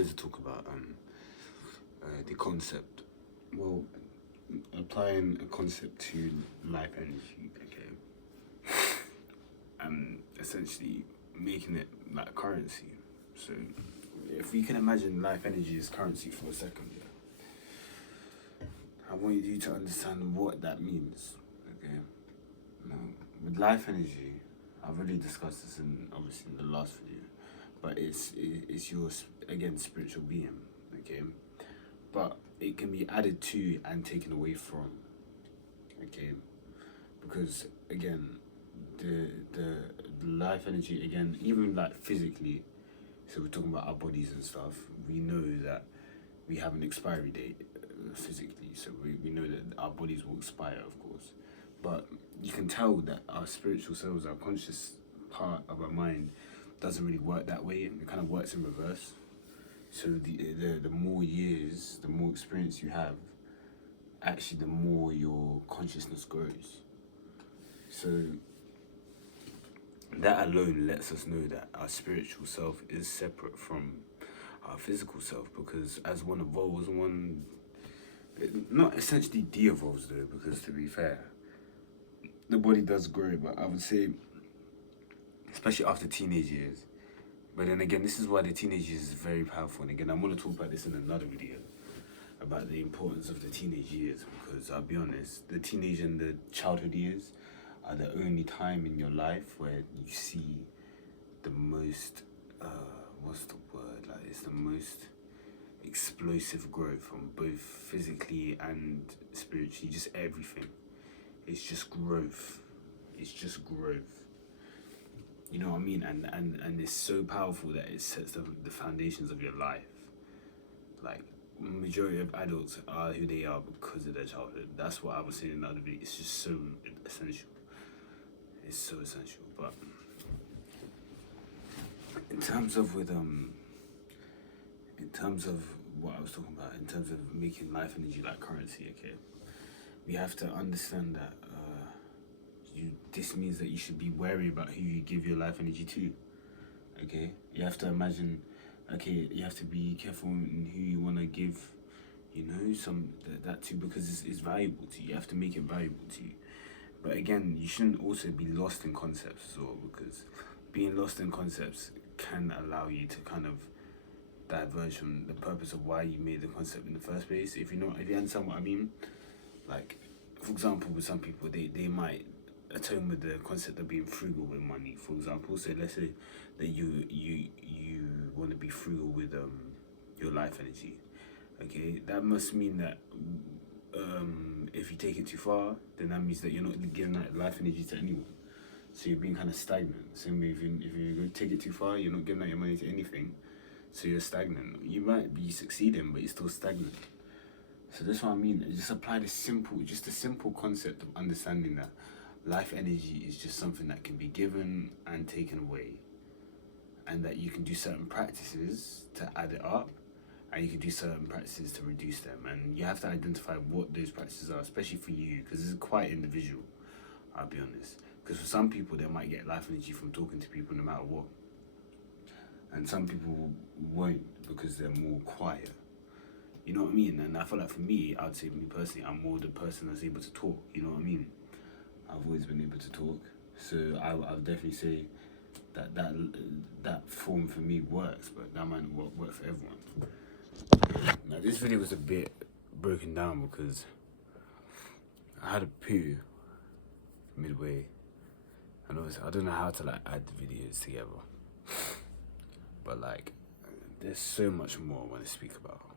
going to talk about the concept. Well, applying a concept to life energy, okay. Essentially making it like currency. So if we can imagine life energy as currency for a second, yeah, I want you to understand what that means, okay? Now, with life energy, I've already discussed this obviously in the last video, but it's your again spiritual being, okay? But it can be added to and taken away from, okay? Because again, the life energy, again, even like physically, so we're talking about our bodies and stuff, we know that we have an expiry date physically, so we know that our bodies will expire, of course. But you can tell that our spiritual selves, our conscious part of our mind, doesn't really work that way. It kind of works in reverse. So the more years, the more experience you have, actually the more your consciousness grows. So that alone lets us know that our spiritual self is separate from our physical self, because as one evolves, one not essentially de-evolves though, because to be fair, the body does grow, but I would say, especially after teenage years. But then again, this is why the teenage years is very powerful. And again, I'm going to talk about this in another video, about the importance of the teenage years, because I'll be honest, the teenage and the childhood years are the only time in your life where you see the most, what's the word, like it's the most explosive growth from both physically and spiritually, just everything. It's just growth. It's just growth. You know what I mean? And it's so powerful that it sets the foundations of your life. Like, majority of adults are who they are because of their childhood. That's what I was saying in the other video. It's just so essential. It's so essential. But in terms of what I was talking about, in terms of making life energy like currency, okay, we have to understand that this means that you should be wary about who you give your life energy to, okay? You have to imagine, okay, you have to be careful in who you want to give, you know, that to, because it's valuable to you. You have to make it valuable to you. But again, you shouldn't also be lost in concepts as well, because being lost in concepts can allow you to kind of diverge from the purpose of why you made the concept in the first place. If you understand what I mean, like, for example, with some people, they might atone with the concept of being frugal with money, for example. So let's say that you want to be frugal with your life energy, okay? That must mean that if you take it too far, then that means that you're not giving that life energy to anyone. So you're being kind of stagnant. Same way, if you take it too far, you're not giving out your money to anything, so you're stagnant. You might be succeeding, but you're still stagnant. So that's what I mean. Just apply the simple concept of understanding that life energy is just something that can be given and taken away, and that you can do certain practices to add it up, and you can do certain practices to reduce them. And you have to identify what those practices are, especially for you, because it's quite individual, I'll be honest. Because for some people, they might get life energy from talking to people no matter what, and some people won't because they're more quiet. You know what I mean? And I feel like for me, I'd say me personally, I'm more the person that's able to talk. You know what I mean? I've always been able to talk, so I'll definitely say that form for me works, but that might not work for everyone. Now this video was a bit broken down because I had a poo midway, and I don't know how to like add the videos together, but like there's so much more I want to speak about.